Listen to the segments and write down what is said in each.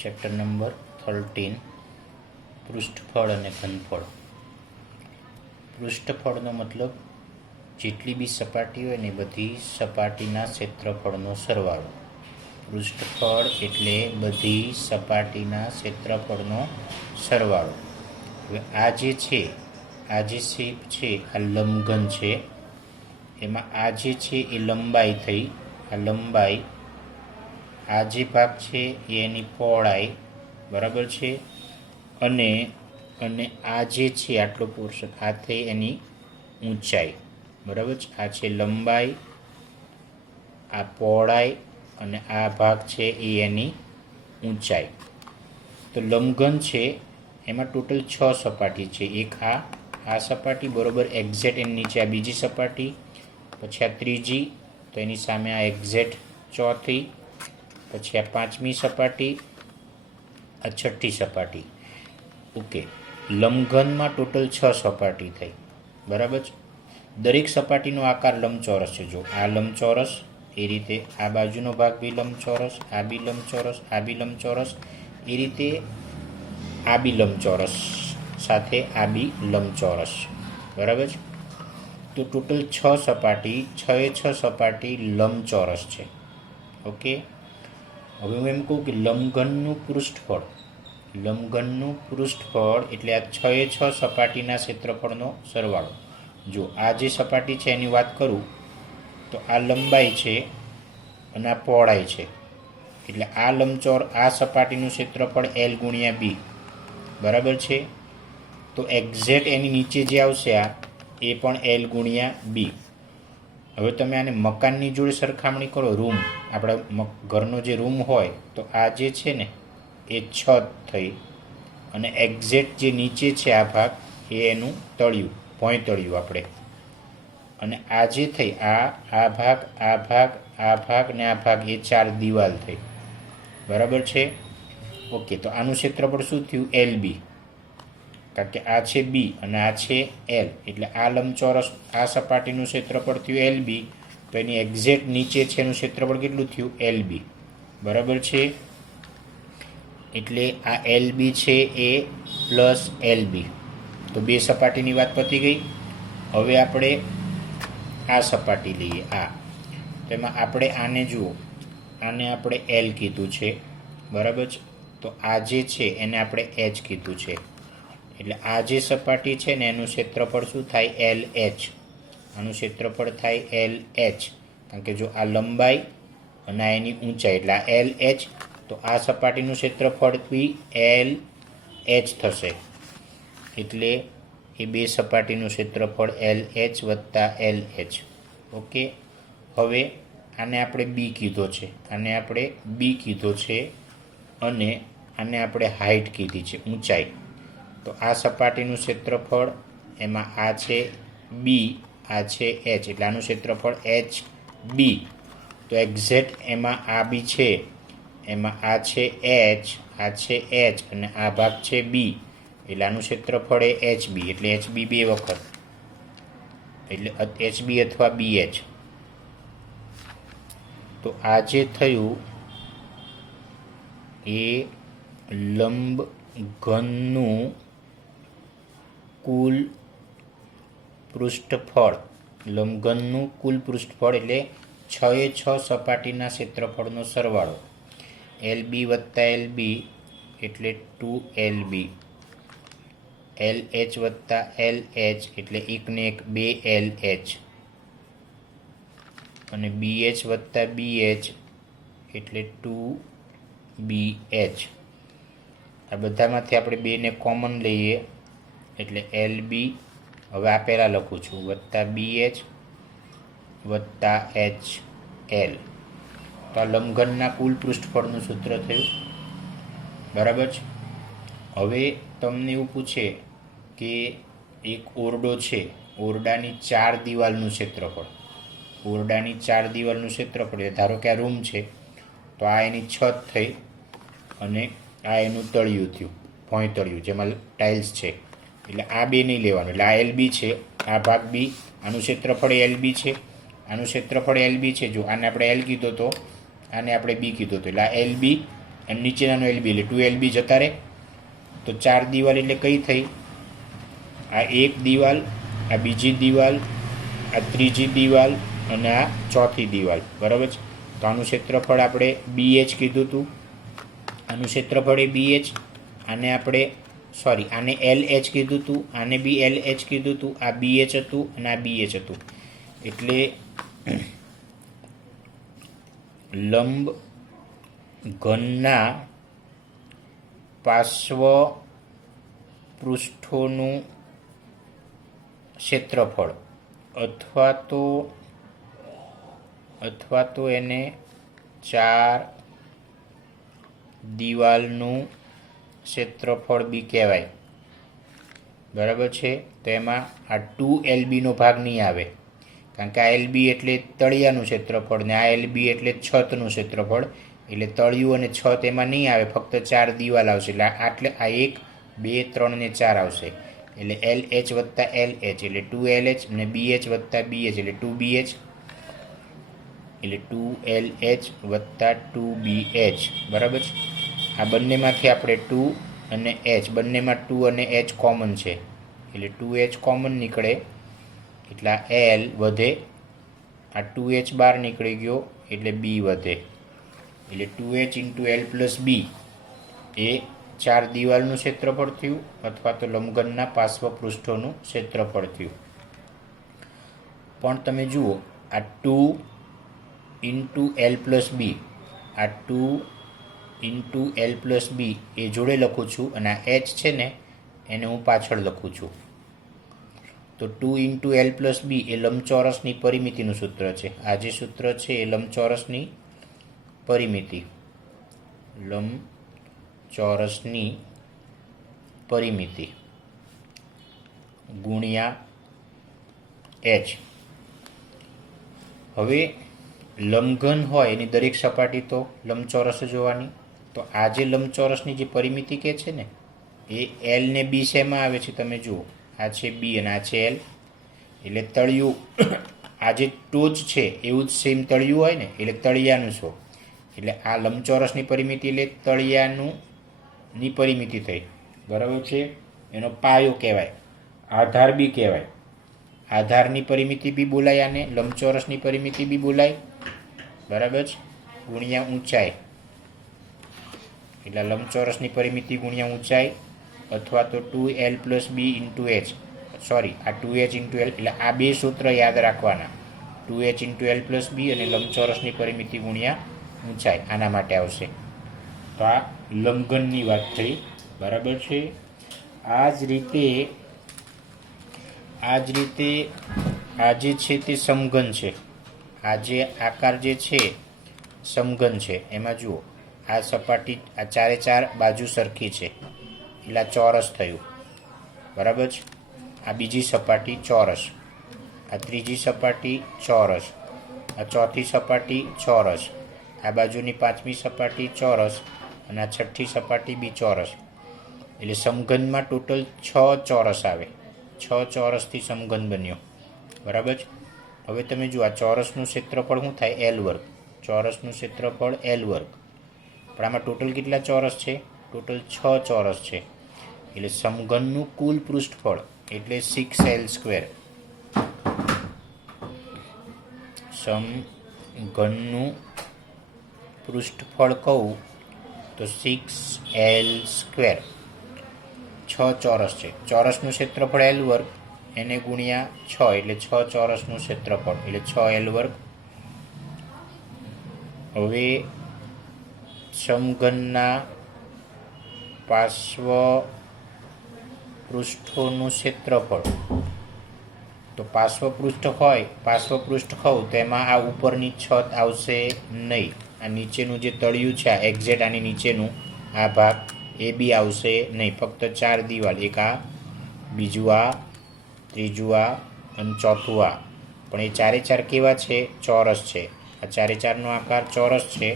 Chapter number 13 પૃષ્ઠફળ અને ઘનફળ. પૃષ્ઠફળનો મતલબ જેટલી બી સપાટી હોય ને બધી સપાટીના ક્ષેત્રફળનો સરવાળો. પૃષ્ઠફળ એટલે બધી સપાટીના ક્ષેત્રફળનો સરવાળો. હવે આ જે છે, આ જે શેપ છે, આ લંબઘન છે, એમાં આ જે છે એ લંબાઈ થઈ, આ લંબાઈ, આ જે ભાગ છે એ એની પહોળાઈ, બરાબર છે, અને આ જે છે આટલો પોર્શન, આ થઈ એની ઊંચાઈ, બરાબર છે. આ છે લંબાઈ, આ પહોળાઈ, અને આ ભાગ છે એ એની ઊંચાઈ. તો લંબઘન છે એમાં ટોટલ 6 સપાટી છે. એક આ સપાટી બરાબર એક્ઝેક્ટ એની નીચે આ બીજી સપાટી, પછી આ ત્રીજી, તો એની સામે આ એક્ઝેક્ટ ચોથી, પછી આ પાંચમી સપાટી, આ છઠ્ઠી સપાટી. ઓકે, લંબઘનમાં ટોટલ 6 સપાટી થઈ, બરાબર છે. દરેક સપાટીનો આકાર લંબચોરસ છે. જો આ લંબચોરસ, એ રીતે આ બાજુનો ભાગ બી લંબચોરસ, આ બી લંબચોરસ, આ બી લંબચોરસ, એ રીતે આ બી લંબચોરસ સાથે આ બી લંબચોરસ, બરાબર છે. તો ટોટલ 6 સપાટી, 6 સપાટી લંબચોરસ છે. ઓકે, હવે હું એમ કહું કે લંબઘનનું પૃષ્ઠફળ, લંબઘનનું પૃષ્ઠફળ એટલે આ 6 સપાટીના ક્ષેત્રફળનો સરવાળો. જો આ જે સપાટી છે એની વાત કરું તો આ લંબાઈ છે અને આ પહોળાઈ છે, એટલે આ આ સપાટીનું ક્ષેત્રફળ L ગુણ્યા B, બરાબર છે. તો એક્ઝેક્ટ એની નીચે જે આવશે આ, એ પણ L ગુણ્યા B. હવે તમે આને મકાનની જોડે સરખામણી કરો, રૂમ, આપણા ઘરનો જે રૂમ હોય, તો આ જે છે ને એ છત થઈ, અને એક્ઝેક્ટ જે નીચે છે આ ભાગ, એ એનું તળિયું, ભોંયતળિયું આપણે, અને આ જે થઈ આ ભાગ, આ ભાગ, આ ભાગ ને આ ભાગ, એ 4 દિવાલ થઈ, બરાબર છે. ઓકે, તો આનું ક્ષેત્રફળ શું થયું? LB, કારણ કે આ છે B અને આ છે L, એટલે આ લંબચોરસ, આ સપાટીનું ક્ષેત્રફળ થયું LB, તો એની એક્ઝેક્ટ નીચે છે એનું ક્ષેત્રફળ કેટલું થયું? LB, બરાબર છે. એટલે આ LB છે એ પ્લસ LB, તો બે સપાટીની વાત પતી ગઈ. હવે આપણે આ સપાટી લઈએ, આ, તો એમાં આપણે આને જુઓ, આને આપણે L કીધું છે, બરાબર છે. તો આ જે છે એને આપણે H કીધું છે, એટલે આ જે સપાટી છે ને એનું ક્ષેત્રફળ શું થાય? LH. આનું ક્ષેત્રફળ થાય LH, કારણ કે જો આ લંબાઈ અને આ એની ઊંચાઈ, એટલે આ LH, તો આ સપાટીનું ક્ષેત્રફળ બી LH થશે, એટલે એ બે સપાટીનું ક્ષેત્રફળ LH વત્તા LH. ઓકે, હવે આને આપણે B કીધો છે, આને આપણે B કીધો છે, અને આને આપણે હાઇટ કીધી છે, ઊંચાઈ. તો આ સપાટીનું ક્ષેત્રફળ, એમાં આ છે B, આ છે H, એટલે આનું ક્ષેત્રફળ HB. તો એક્ઝેક્ટ એમાં આ બી છે, એમાં આ છે H, આ છે H, અને આ ભાગ છે B, એટલે આનું ક્ષેત્રફળ એ HB, એટલે HB બે વખત, એટલે HB અથવા BH. તો આ જે થયું એ લંબઘનનું કુલ પૃષ્ઠફળ, લંબઘનનું કુલ પૃષ્ઠફળ એટલે 6 સપાટીના ક્ષેત્રફળનો સરવાળો. LB વત્તા LB એટલે 2LB, LH વત્તા LH એટલે 1 ને 1 2LH, અને BH વત્તા BH એટલે 2BH. આ બધામાંથી આપણે 2 ને કોમન લઈએ એટલે LB, હવે આ પહેલાં લખું છું, વત્તા BH વત્તા HL. તો આ લંબઘનના કુલ પૃષ્ઠફળનું સૂત્ર થયું, બરાબર છે. હવે તમને એવું પૂછે કે એક ઓરડો છે, ઓરડાની 4 દિવાલનું ક્ષેત્રફળ, ઓરડાની 4 દિવાલનું ક્ષેત્રફળ, ધારો કે આ રૂમ છે, તો આ એની છત થઈ, અને આ એનું તળિયું થયું, ભોંયતળિયું, જેમાં ટાઇલ્સ છે, એટલે આ બે નહીં લેવાનું, એટલે આ LB છે, આ ભાગ B, આનું ક્ષેત્રફળ LB છે, આનું ક્ષેત્રફળ LB છે. જો આને આપણે L કીધો તો, આને આપણે B કીધો તો, એટલે આ LB અને નીચેનાનો LB એટલે 2LB જતા રહે. તો 4 દિવાલ એટલે કઈ થઈ? આ એક દિવાલ, આ બીજી દિવાલ, આ ત્રીજી દિવાલ અને આ ચોથી દિવાલ, બરાબર છે. તો આનું ક્ષેત્રફળ આપણે BH કીધું હતું. આનું ક્ષેત્રફળ એ BH, આને આપણે આને LH કીધું હતું, આને બી LH કીધું હતું, આ BH હતું અને આ BH હતું. એટલે લંબ ઘનના પાર્શ્વ પૃષ્ઠોનું ક્ષેત્રફળ અથવા તો એને 4 દિવાલનું ક્ષેત્રફળ બી કહેવાય, બરાબર છે. તો એમાં આ 2LBનો ભાગ નહીં આવે, કારણ કે આ LB એટલે તળિયાનું ક્ષેત્રફળ ને આ LB એટલે છતનું ક્ષેત્રફળ. એટલે તળિયું અને છત એમાં નહીં આવે, ફક્ત 4 દિવાલ આવશે. એટલે આ 1, 2, 3 અને 4 આવશે. એટલે LH વત્તા LH એટલે 2LH અને BH વત્તા BH એટલે 2BH, એટલે 2LH વત્તા 2BH, બરાબર છે. આ બંનેમાંથી આપણે 2 અને H, બંનેમાં 2 અને H કોમન છે એટલે 2H કોમન નીકળે. એટલે L વધે, આ 2H બહાર નીકળી ગયો એટલે B વધે. એટલે 2H into L plus B એ 4 દિવાલનું ક્ષેત્રફળ થયું અથવા તો લંબઘનના પાર્શ્વ પૃષ્ઠોનું ક્ષેત્રફળ થયું. પણ તમે જુઓ, આ 2 ઇન્ટુ L પ્લસ B, આ 2 ઇન્ટુ L પ્લસ B એ જોડે લખું છું અને આ H છે ને એને હું પાછળ લખું છું. તો 2 ઇન્ટુ L પ્લસ B એ લંબચોરસની પરિમિતિનું સૂત્ર છે. આ જે સૂત્ર છે એ લંબચોરસની પરિમિતિ, લંબચોરસની પરિમિતિ ગુણ્યા H. હવે લંબઘન હોય એની દરેક સપાટી તો લંબચોરસ જોવાની. તો આ જે લંબચોરસની જે પરિમિતિ કે છે ને એ L ને B શેમાં આવે છે તમે જુઓ, આ છે B અને આ છે L. એટલે તળિયું આ જે ટોચ છે એવું જ સેમ તળિયું હોય ને એટલે તળિયાનું છો. એટલે આ લંબચોરસની પરિમિતિ એટલે તળિયાની પરિમિતિ થઈ, બરાબર છે. એનો પાયો કહેવાય, આધાર બી કહેવાય. આધારની પરિમિતિ બી બોલાય, આને લંબચોરસની પરિમિતિ બી બોલાય, બરાબર છે. ગુણ્યા ઊંચાઈ, એટલે લંબચોરસની પરિમિતિ ગુણ્યા ઊંચાઈ અથવા તો 2L plus B into H, આ 2H ઇન્ટુ L. એટલે આ બે સૂત્ર યાદ રાખવાના, 2H into L plus B અને લંબચોરસની પરિમિતિ ગુણ્યા ઊંચાઈ, આના માટે આવશે. તો આ લંબઘનની વાત થઈ, બરાબર છે. આ જ રીતે આ જે છે તે સમઘન છે. આ જે આકાર જે છે સમઘન છે. એમાં જુઓ, આ સપાટી, આ 4 બાજુ સરખી છે એટલે આ ચોરસ થયું, બરાબર છે. આ બીજી સપાટી ચોરસ, આ ત્રીજી સપાટી ચોરસ, આ ચોથી સપાટી ચોરસ, આ બાજુની પાંચમી સપાટી ચોરસ અને આ છઠ્ઠી સપાટી બી ચોરસ. એટલે સમઘનમાં ટોટલ 6 ચોરસ આવે. 6 ચોરસથી સમઘન બન્યો, બરાબર છે. હવે તમે જુઓ, આ ચોરસનું ક્ષેત્રફળ શું થાય? L વર્ગ. ચોરસનું ક્ષેત્રફળ L વર્ગ. પણ આમાં ટોટલ કેટલા ચોરસ છે? ટોટલ 6 ચોરસ છે. એટલે સમઘનનું કુલ પૃષ્ઠફળ એટલે 6L². સમઘનનું પૃષ્ઠફળ કહું તો 6L². 6 ચોરસ છે. ચોરસનું ક્ષેત્રફળ L વર્ગ, એને ગુણ્યા 6 એટલે 6 ચોરસનું ક્ષેત્રફળ એટલે 6L². હવે સમઘનના પાર્શ્વ પૃષ્ઠોનું ક્ષેત્રફળ, તો પાર્શ્વ પૃષ્ઠ કહું તો એમાં આ ઉપરની છત આવશે નહીં. આ નીચેનું જે તળિયું છે, આ એક્ઝેક્ટ આની નીચેનું આ ભાગ એ બી આવશે નહીં. ફક્ત 4 દિવાલ, એક આ, બીજું આ, ત્રીજું આ અને ચોથું આ. પણ એ 4 કેવા છે? ચોરસ છે. આ 4નો આકાર ચોરસ છે.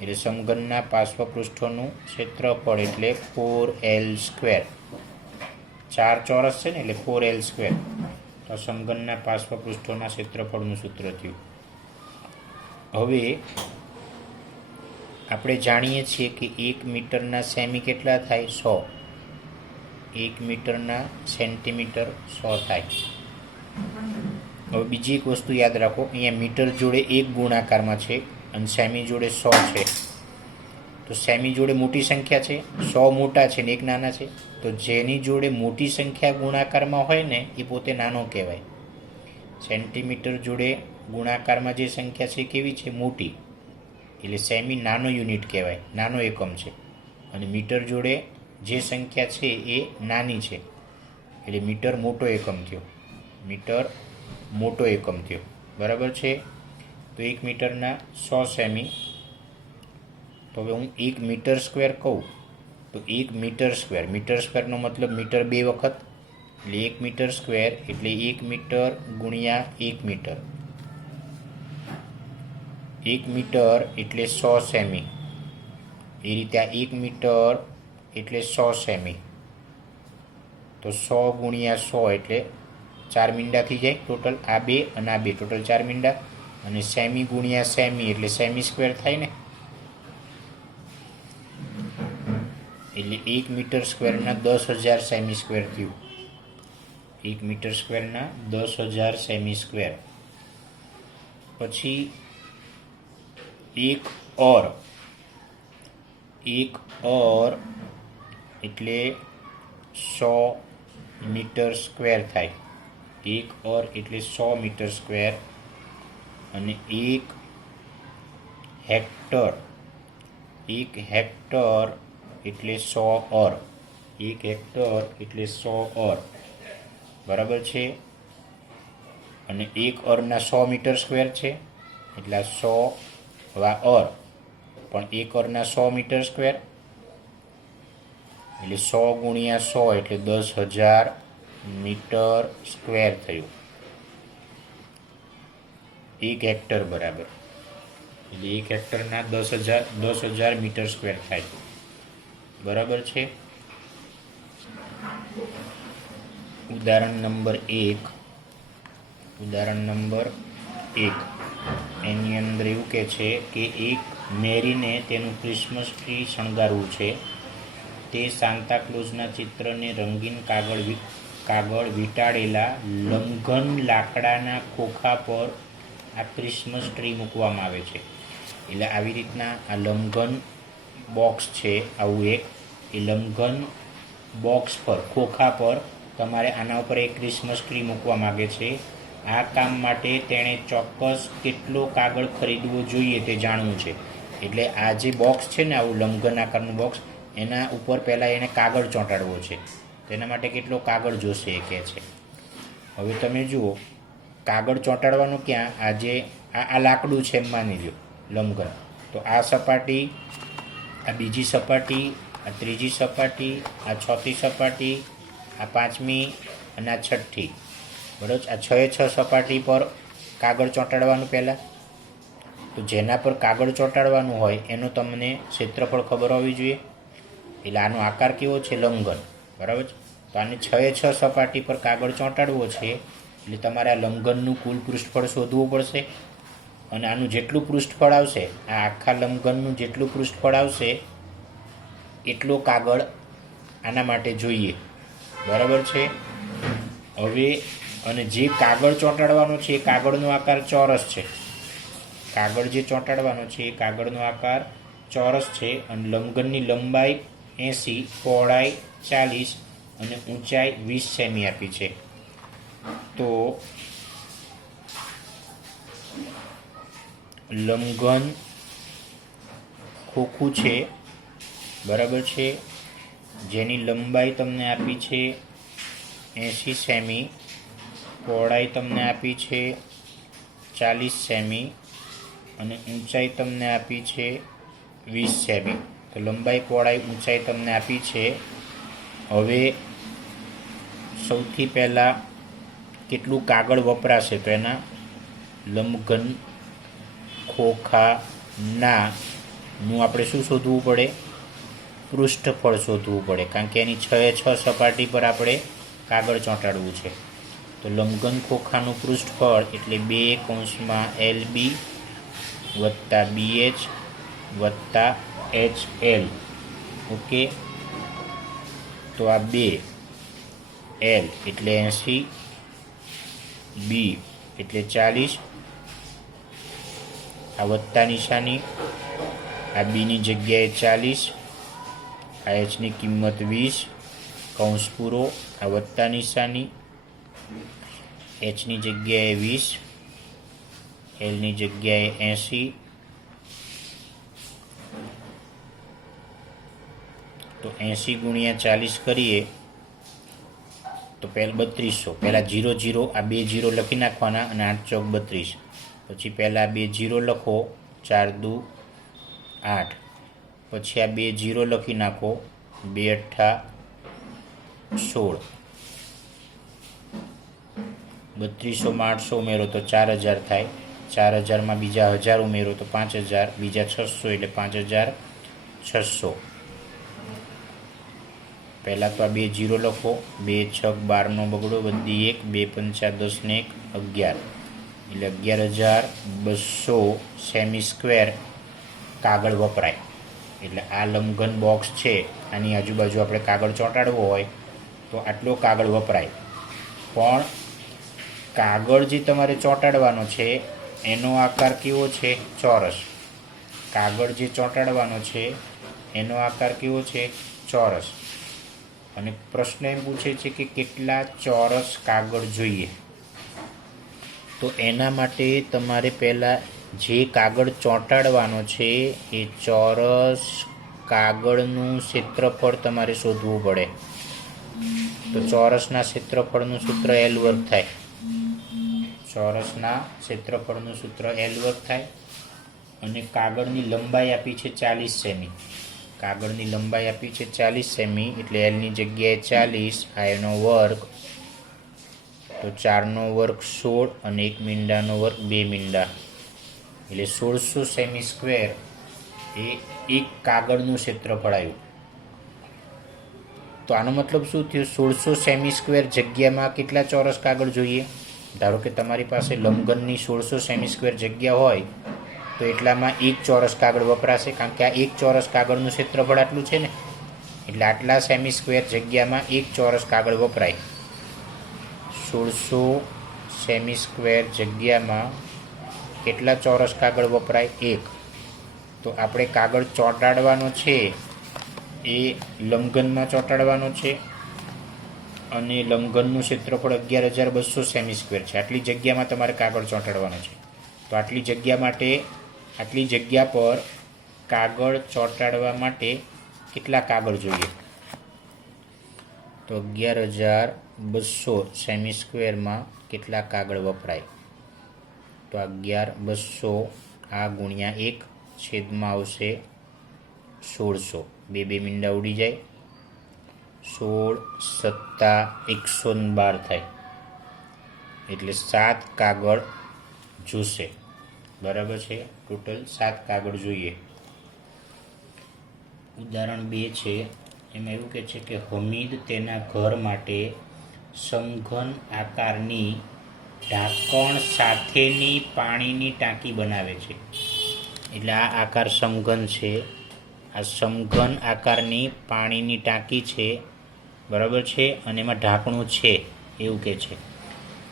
એટલે સમઘનના પાર્શ્વ પૃષ્ઠોનું ક્ષેત્રફળ એટલે 4L². 4 ચોરસ છે ને એટલે 4L². તો સમઘનના પાર્શ્વ પૃષ્ઠોના ક્ષેત્રફળનું સૂત્ર થયું. હવે આપણે જાણીએ છીએ કે 1 મીટરના સેમી કેટલા થાય? 100. 1 મીટરના સેન્ટીમીટર 100 થાય. હવે બીજી એક વસ્તુ યાદ રાખો, અહીંયા મીટર જોડે 1 ગુણાકારમાં છે અને સેમી જોડે 100 છે. તો સેમી જોડે મોટી સંખ્યા છે, 100 મોટા છે ને 1 નાના છે. તો જેની જોડે મોટી સંખ્યા ગુણાકારમાં હોય ને એ પોતે નાનો કહેવાય. સેન્ટીમીટર જોડે ગુણાકારમાં જે સંખ્યા છે કેવી છે? મોટી. એટલે સેમી નાનો યુનિટ કહેવાય, નાનો એકમ છે. અને મીટર જોડે જે સંખ્યા છે એ નાની છે, એટલે મીટર મોટો એકમ થયો. મીટર મોટો એકમ થયો. બરાબર છે. તો 1 મીટરના 100 સેમી. તો હવે હું 1 મીટર સ્ક્વેર કહું તો 1 મીટર સ્ક્વેર, મીટર સ્ક્વેરનો મતલબ મીટર 2 વખત, એટલે 1 મીટર સ્ક્વેર એટલે 1 મીટર ગુણ્યા 1 મીટર. 1 મીટર એટલે 100 સેમી. એ રીતે આ 1 મીટર એટલે 100 સેમી. તો 100 ગુણ્યા 100 એટલે 4 મીંડા થઈ જાય ટોટલ. આ 2 અને આ 2 ટોટલ 4 મીંડા. અને સેમી ગુણ્યા સેમી એટલે સેમી સ્ક્વેર થાય ને, એટલે 1 મીટર સ્ક્વેરના 10,000 સેમી સ્ક્વેર થયું. 1 મીટર સ્ક્વેરના 10,000 સેમી સ્ક્વેર. પછી 1 ઓર એટલે 100 મીટર સ્ક્વેર થાય. 1 ઓર એટલે 100 મીટર સ્ક્વેર. અને 1 હેક્ટર એટલે 100 ઓર. 1 હેક્ટર એટલે 100 ઓર. બરાબર છે. અને 1 ઓરના 100 મીટર સ્ક્વેર છે, એટલે 100 ઓર પણ 1 ઓરના 100 મીટર સ્ક્વેર એટલે 100 ગુણ્યા 100 એટલે 10,000 મીટર સ્ક્વેર થયું. 1 હેક્ટર બરાબર, એટલે 1 હેક્ટરના 10,000 મીટર સ્ક્વેર થાય. બરાબર છે. ઉદાહરણ નંબર 1 એની અંદર એવું કહે છે કે એક મેરીને તેનું ક્રિસમસ ટ્રી શણગારવું છે. તે સાન્તાક્લોઝના ચિત્રને રંગીન કાગળ વીંટાળેલા લંઘન લાકડાના ખોખા પર આ ક્રિસમસ ટ્રી મૂકવામાં આવે છે. એટલે આવી રીતના આ લંઘન બોક્સ છે, આવું એક એ લંઘન બોક્સ પર, ખોખા પર તમારે આના ઉપર એક ક્રિસમસ ટ્રી મૂકવા માગે છે. આ કામ માટે તેણે ચોક્કસ કેટલો કાગળ ખરીદવો જોઈએ તે જાણવું છે. એટલે આ જે બોક્સ છે ને, આવું લંઘન આકારનું બોક્સ, એના ઉપર પહેલાં એને કાગળ ચોંટાડવો છે. તેના માટે કેટલો કાગળ જોશે એ કહે છે. હવે તમે જુઓ, કાગળ ચોંટાડવાનું ક્યાં? આ લાકડું છે એમ માની લો, લંઘન. તો આ સપાટી, આ બીજી સપાટી, આ ત્રીજી સપાટી, આ ચોથી સપાટી, આ પાંચમી અને આ છઠ્ઠી. બરાબર. આ 6 સપાટી પર કાગળ ચોંટાડવાનું પહેલાં. તો જેના પર કાગળ ચોંટાડવાનું હોય એનું તમને ક્ષેત્રફળ ખબર હોવી જોઈએ. એટલે આનો આકાર કેવો છે? લંઘન. બરાબર છે. તો આને 6 સપાટી પર કાગળ ચોંટાડવો છે, એટલે તમારે આ લંઘનનું કુલ પૃષ્ઠફળ શોધવું પડશે. અને આનું જેટલું પૃષ્ઠફળ આવશે, આ આખા લંઘનનું જેટલું પૃષ્ઠફળ આવશે એટલો કાગળ આના માટે જોઈએ. બરાબર છે. હવે અને જે કાગળ ચોંટાડવાનો છે એ કાગળનો આકાર ચોરસ છે. કાગળ જે ચોંટાડવાનો છે એ કાગળનો આકાર ચોરસ છે. અને લંઘનની લંબાઈ 80, પહોળાઈ 40 અને ઊંચાઈ 20 સેમી આપી છે. તો લંઘન ખોખું છે, બરાબર છે, જેની લંબાઈ તમને આપી છે 80 સેમી, પહોળાઈ તમને આપી છે 40 સેમી અને ઊંચાઈ તમને આપી છે 20 સેમી. તો લંબાઈ, પહોળાઈ, ઊંચાઈ તમને આપી છે. હવે સૌથી પહેલાં કેટલું કાગળ વપરાશે? તો એના લંઘન ખોખાનું આપણે શું શોધવું પડે? પૃષ્ઠફળ શોધવું પડે, કારણ કે એની 6 સપાટી પર આપણે કાગળ ચોંટાડવું છે. તો લંઘન ખોખાનું પૃષ્ઠફળ એટલે 2 કૌંસમાં LB વત્તા BH વત્તા HL. ઓકે, તો આ 2 L એટલે 80, B એટલે 40, આ વત્તા નિશાની, આ બીની જગ્યાએ 40, આ Hની કિંમત 20, કૌંસ પૂરો, આ વત્તા નિશાની, Hની જગ્યાએ 20, Lની જગ્યાએ 80, તો 80 ગુણ્યા 40 કરીએ તો પહેલાં 3200. પહેલાં 0 0, આ 2 0 લખી નાખવાના અને 8 ચોક 32. પછી પહેલાં 2 0 લખો, 4 દુ 8. પછી આ 2 0 લખી નાખો, 2 અઠ્ઠા 16. 3200માં 800 ઉમેરો તો 4000 થાય. 4000માં બીજા 1000 ઉમેરો તો 5000, બીજા 600 એટલે 5600. પહેલાં તો આ 2 0 લખો, 2 6 12નો બગડો વધી 1, 2 5 10 ને 1 11, એટલે 11200 સેમી સ્ક્વેર કાગળ વપરાય. એટલે આ લંબઘન બોક્સ છે, આની આજુબાજુ આપણે કાગળ ચોંટાડવો હોય તો આટલો કાગળ વપરાય. પણ કાગળ જે તમારે ચોંટાડવાનો છે એનો આકાર કેવો છે? ચોરસ. કાગળ જે ચોંટાડવાનો છે એનો આકાર કેવો છે? ચોરસ. અને પ્રશ્ન એમ પૂછે છે કે કેટલા ચોરસ કાગળ જોઈએ. તો એના માટે તમારે પહેલાં જે કાગળ ચોંટાડવાનો છે એ ચોરસ કાગળનું ક્ષેત્રફળ તમારે શોધવું પડે. તો ચોરસના ક્ષેત્રફળનું સૂત્ર L વર્ગ થાય. ચોરસના ક્ષેત્રફળનું સૂત્ર L વર્ગ થાય. અને કાગળની લંબાઈ આપી છે 40 સેમી. કાગળની લંબાઈ આપી છે 40 સેમી, એટલે Lની જગ્યાએ 40, આ એનો વર્ગ, તો 4નો વર્ગ 16 અને 1 મીંડાનો વર્ગ 2 મીંડા, એટલે 1600 સેમી સ્ક્વેર એ એક કાગળનું ક્ષેત્રફળ આવ્યું. તો આનો મતલબ શું થયું? 1600 સેમી સ્ક્વેર જગ્યામાં કેટલા ચોરસ કાગળ જોઈએ? ધારો કે તમારી પાસે લંબઘનની 1600 સેમી સ્ક્વેર જગ્યા હોય તો એટલામાં એક ચોરસ કાગળ વપરાશે, કારણ કે આ એક ચોરસ કાગળનું ક્ષેત્રફળ આટલું છે ને, એટલે આટલા સેમી સ્ક્વેર જગ્યામાં એક ચોરસ કાગળ વપરાય. 1600 સેમી સ્ક્વેર જગ્યામાં કેટલા ચોરસ કાગળ વપરાય? 1. તો આપણે કાગળ ચોંટાડવાનો છે એ લંબઘનમાં ચોંટાડવાનો છે અને લંબઘનનું ક્ષેત્રફળ 11200 સેમી સ્ક્વેર છે. આટલી જગ્યામાં તમારે કાગળ ચોંટાડવાનો છે. તો આટલી જગ્યા માટે, આટલી જગ્યા પર કાગળ ચોંટાડવા માટે કેટલા કાગળ જોઈએ? તો 11200 સેમી સ્ક્વેરમાં કેટલા કાગળ વપરાય? તો 11200 આ ગુણ્યા 1 છેદમાં આવશે 1600. 2 મીંડા ઉડી જાય, 16 + 112 થાય, એટલે 7 કાગળ જોશે. બરાબર છે? ટોટલ 7 કાગળ જોઈએ. ઉદાહરણ 2 છે, એમાં એવું કહે છે કે હમીદ તેના ઘર માટે સમઘન આકારની ઢાંકણ સાથેની પાણીની ટાંકી બનાવે છે. એટલે આ આકાર સમઘન છે. આ સમઘન આકારની પાણીની ટાંકી છે, બરાબર છે, અને એમાં ઢાંકણું છે એવું કહે છે.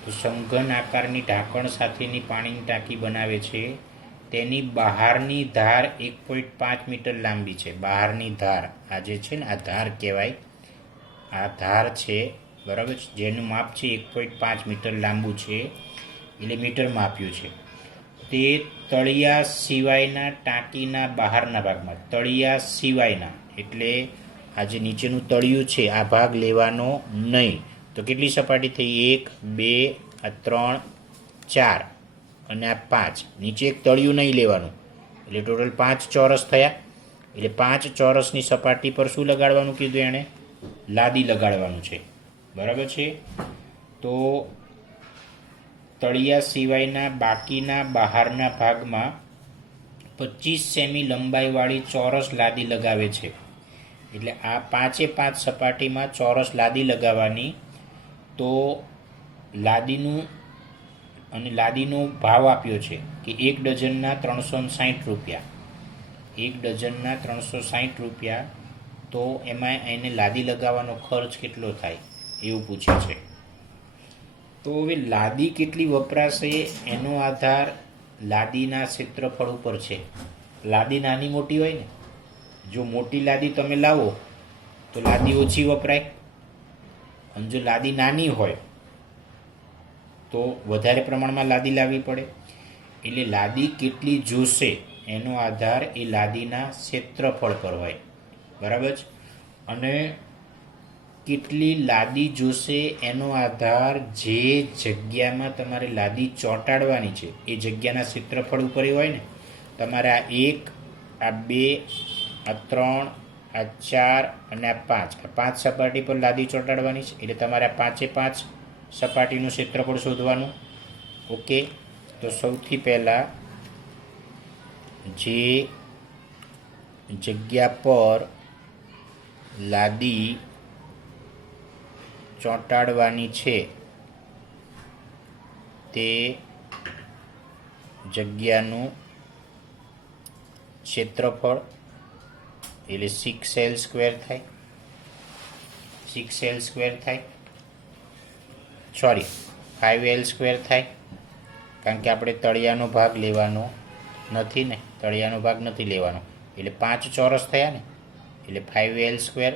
તો સમઘન આકારની ઢાંકણ સાથેની પાણીની ટાંકી બનાવે છે. તેની બહારની ધાર 1.5 મીટર લાંબી છે. બહારની ધાર, આ જે છે ને, આ ધાર કહેવાય, આ ધાર છે, બરાબર છે, જેનું માપ છે 1.5 મીટર લાંબુ છે, એટલે મીટરમાં આપ્યું છે. તે તળિયા સિવાયના ટાંકીના બહારના ભાગમાં, તળિયા સિવાયના એટલે આ જે નીચેનું તળિયું છે આ ભાગ લેવાનો નહીં. તો કેટલી સપાટી થઈ? 1 2 આ 3 4 અને આ 5. નીચે એક તળિયું નહીં લેવાનું, એટલે ટોટલ 5 ચોરસ થયા. એટલે 5 ચોરસની સપાટી પર શું લગાડવાનું કીધું એણે? લાદી લગાડવાનું છે. બરાબર છે? તો તળિયા સિવાયના બાકીના બહારના ભાગમાં 25 સેમી લંબાઈવાળી ચોરસ લાદી લગાવે છે. એટલે આ 5 સપાટીમાં ચોરસ લાદી લગાવવાની. તો લાદીનો ભાવ આપ્યો છે કે 1 ડઝનના 360 રૂપિયા. એક ડઝનના 360 રૂપિયા, તો એમાં એને લાદી લગાવવાનો ખર્ચ કેટલો થાય એવું પૂછે છે. તો હવે લાદી કેટલી વપરાશે એનો આધાર લાદીના ક્ષેત્રફળ ઉપર છે. લાદી નાની મોટી હોય ને, જો મોટી લાદી તમે લાવો તો લાદી ઓછી વપરાય, અને જો લાદી નાની હોય તો વધારે પ્રમાણમાં લાદી લાવવી પડે. એટલે લાદી કેટલી જોશે એનો આધાર એ લાદીના ક્ષેત્રફળ પર હોય, બરાબર છે. અને કેટલી લાદી જોશે એનો આધાર જે જગ્યામાં તમારે લાદી ચોંટાડવાની છે એ જગ્યાના ક્ષેત્રફળ ઉપર હોય ને. તમારે આ 1, આ 2, આ 3, આ 4 અને આ 5, આ 5 સપાટી પર લાદી ચોંટાડવાની છે. એટલે તમારે આ 5 સપાટીનું ક્ષેત્રફળ શોધવાનું. ઓકે, તો સૌથી પહેલાં જે જગ્યા પર લાદી ચોંટાડવાની છે તે જગ્યાનું ક્ષેત્રફળ એટલે 6l² થાય. 6l² થાય, સોરી 5l² થાય, કારણ કે આપણે તળિયાનો ભાગ લેવાનો નથી ને, તળિયાનો ભાગ નથી લેવાનો. એટલે 5 ચોરસ થયા ને, એટલે 5l².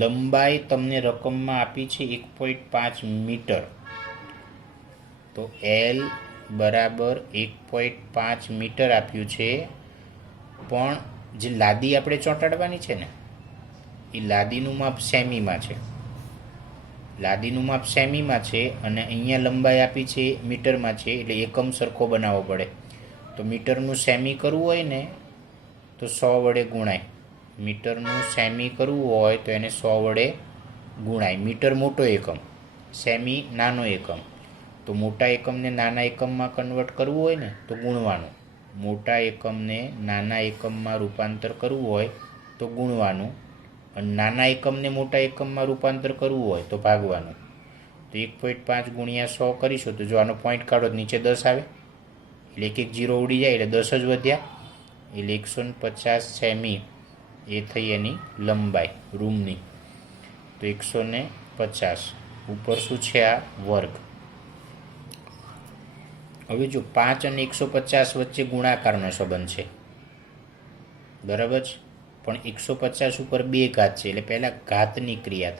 લંબાઈ તમને રકમમાં આપી છે 1.5 મીટર, તો l બરાબર 1.5 મીટર આપ્યું છે. પણ જે લાદી આપણે ચોંટાડવાની છે ને એ લાદીનું માપ સેમીમાં છે. લાદીનું માપ સેમીમાં છે અને અહીંયા લંબાઈ આપી છે મીટરમાં છે, એટલે એકમ સરખો બનાવવો પડે. તો મીટરનું સેમી કરવું હોય ને તો 100 વડે ગુણાય. મીટરનું સેમી કરવું હોય તો એને 100 વડે ગુણાય. મીટર મોટો એકમ, સેમી નાનો એકમ. તો મોટા એકમને નાના એકમમાં કન્વર્ટ કરવું હોય ને તો ગુણવાનું. મોટા એકમને નાના એકમમાં રૂપાંતર કરવું હોય તો ગુણવાનું, અને નાના એકમને મોટા એકમમાં રૂપાંતર કરવું હોય તો ભાગવાનું. તો 1.5 ગુણ્યા 100 કરીશું તો જો આનો પોઈન્ટ કાઢો તો નીચે 10 આવે, એટલે એક 0 ઉડી જાય એટલે 10 જ વધ્યા. એટલે 150 સેમી એ થઈ એની લંબાઈ રૂમની. તો 150 ઉપર શું છે આ વર્ગ. હવે જો 5 અને 150 વચ્ચે ગુણાકારનો સંબંધ છે, બરાબર છે. પણ 150 ઉપર 2 ઘાત છે, એટલે પહેલાં ઘાતની ક્રિયા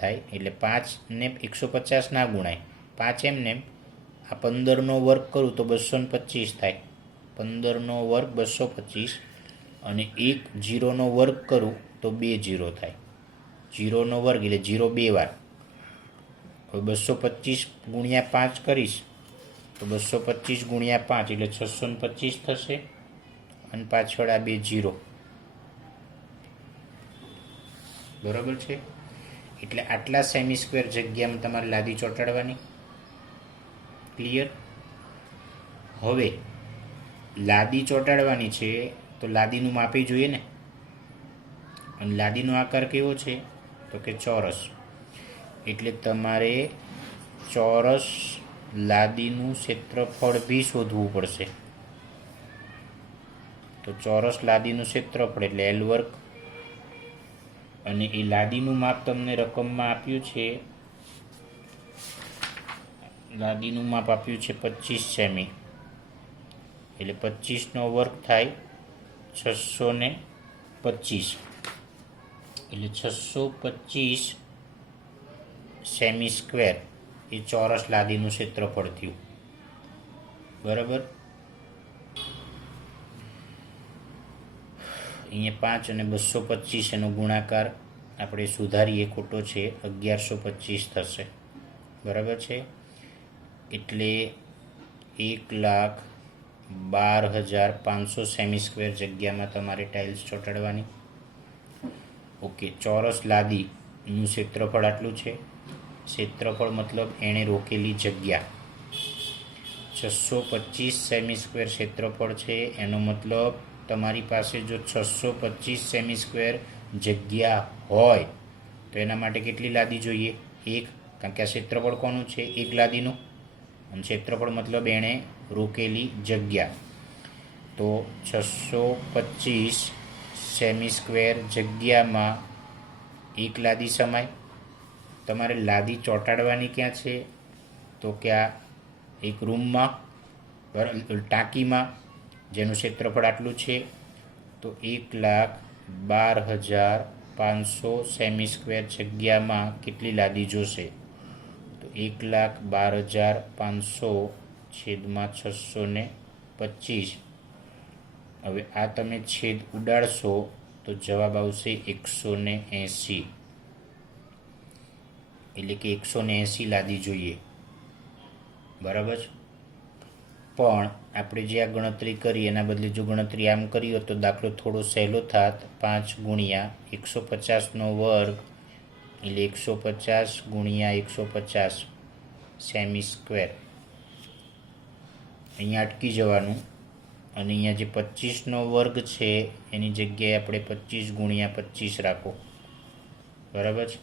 થાય. એટલે 5 ને 150 ના ગુણાય. 5 એમને આ 15નો વર્ગ કરું તો 225 થાય. 15નો વર્ગ 225, અને 1 0નો વર્ગ કરું તો 2 0 થાય. 0નો વર્ગ એટલે 0 2 વાર. હવે 225 ગુણ્યા 5 કરીશ તો 225 ગુણ્યા 5 એટલે 625 થશે, અને પાછળ આ 2 0, બરાબર છે. એટલે આટલા સેમી² જગ્યામાં તમારે લાદી ચોંટાડવાની. ક્લિયર? હવે લાદી ચોંટાડવાની છે તો લાદીનું માપે જોઈએ ને, અને લાદીનો આકાર કેવો છે તો કે ચોરસ. એટલે તમારે ચોરસ લાદીનું ક્ષેત્રફળ બી શોધવું પડશે. તો ચોરસ લાદીનું ક્ષેત્રફળ એટલે l², અને એ લાદીનું માપ તમને રકમમાં આપ્યું છે. લાદીનું માપ આપ્યું છે 25 સેમી, એટલે 25નો વર્ગ થાય 625, એટલે 625 સેમી² એ ચોરસ લાદીનું ક્ષેત્રફળ થયું, બરાબર. અહીંયા 5 અને 225 એનો ગુણાકાર આપણે સુધારીએ, ખોટો છે, 1125 થશે, બરાબર છે. એટલે 1,12,500 સેમી² જગ્યામાં તમારે ટાઇલ્સ ચોંટાડવાની. ઓકે, ચોરસ લાદીનું ક્ષેત્રફળ આટલું છે. ક્ષેત્રફળ મતલબ એણે રોકેલી જગ્યા 625 સેમી² ક્ષેત્રફળ છે. એનો મતલબ તમારી પાસે જો 625 સેમી² જગ્યા હોય તો એના માટે કેટલી લાદી જોઈએ? 1, કારણ કે આ ક્ષેત્રફળ કોનું છે? 1 લાદીનું. અને ક્ષેત્રફળ મતલબ એણે રોકેલી જગ્યા. તો 625 સેમી સ્ક્વેર જગ્યામાં એક લાદી સમાય. તમારે લાદી ચોંટાડવાની ક્યાં છે? તો કે આ એક રૂમમાં, ટાંકીમાં, જેનું ક્ષેત્રફળ આટલું છે. તો 1,12,500 સેમી સ્ક્વેર જગ્યામાં કેટલી લાદી જોશે? તો 1,12,500 છેદમાં 625. હવે આ તમે છેદ ઉડાડશો તો જવાબ આવશે 180. એટલે કે 180 લાદી જોઈએ. બરાબર છે. પણ આપણે જે આ ગણતરી કરી એના બદલે જો ગણતરી આમ કરી હોત તો દાખલો થોડો સહેલો થાત. 5 ગુણ્યા 150નો વર્ગ એટલે 150 ગુણ્યા 150 સેમી સ્ક્વેર. અહીંયા અટકી જવાનું અને અહીંયા જે 25નો વર્ગ છે એની જગ્યાએ આપણે 25 ગુણ્યા 25 રાખો. બરાબર છે.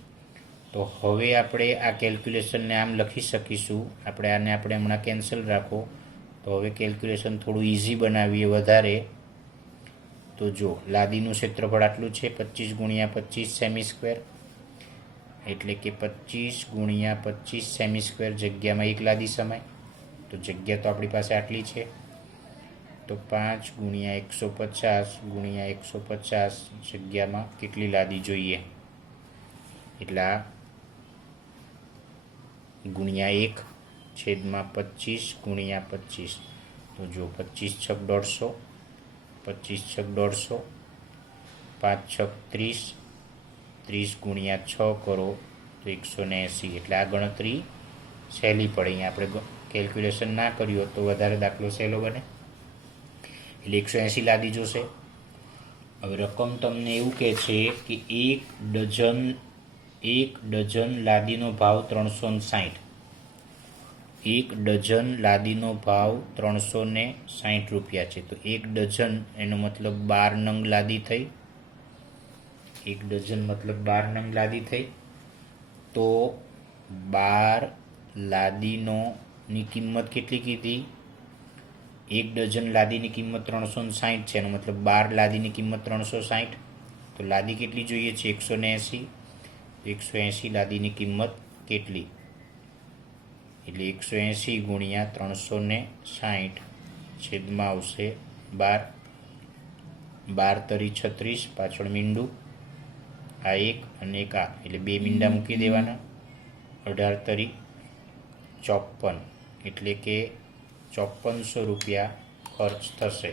તો હવે આપણે આ કેલ્ક્યુલેશનને આમ લખી શકીશું. આપણે હમણાં કેન્સલ રાખો. તો હવે કેલ્ક્યુલેશન થોડું ઇઝી બનાવીએ વધારે. તો જો લાદીનું ક્ષેત્રફળ આટલું છે 25 ગુણ્યા 25 સેમી સ્ક્વેર, એટલે કે 25 ગુણ્યા 25 સેમી સ્ક્વેર જગ્યામાં એક લાદી સમાય. તો જગ્યા તો આપણી પાસે આટલી છે. તો 5 ગુણ્યા 150 ગુણ્યા 150 જગ્યામાં કેટલી લાદી જોઈએ? એટલે આ ગુણ્યા 1 છેદમાં 25 ગુણ્યા 25. તો જો 25 છક 150, 25 છક 150, 5 છક 30, 30 ગુણ્યા 6 કરો તો 180. એટલે આ ગણતરી સહેલી પડે. અહીંયા આપણે કેલ્ક્યુલેશન ના કર્યું હોત તો વધારે દાખલો સહેલો બને. એટલે 180 લાદી જોશે. હવે રકમ તમને એવું કહે છે કે એક ડઝન લાદીનો ભાવ 360. એક ડઝન લાદીનો ભાવ 360 રૂપિયા છે. તો એક ડઝન એનો મતલબ 12 નંગ લાદી થઈ. એક ડઝન મતલબ 12 નંગ લાદી થઈ. તો 12 લાદીની કિંમત કેટલી કીધી? એક ડઝન લાદીની કિંમત 360 છે. એનો મતલબ 12 લાદીની કિંમત 360. તો લાદી કેટલી જોઈએ છે? 180. 180 લાદીની કિંમત કેટલી? એટલે 180 ગુણ્યા 360 છેદમાં આવશે 12. 12 તરી 36, પાછળ મીંડું, આ એક અને એક આ, એટલે 2 મીંડા મૂકી દેવાના. 18 તરી 54, એટલે કે 5400 રૂપિયા ખર્ચ થશે.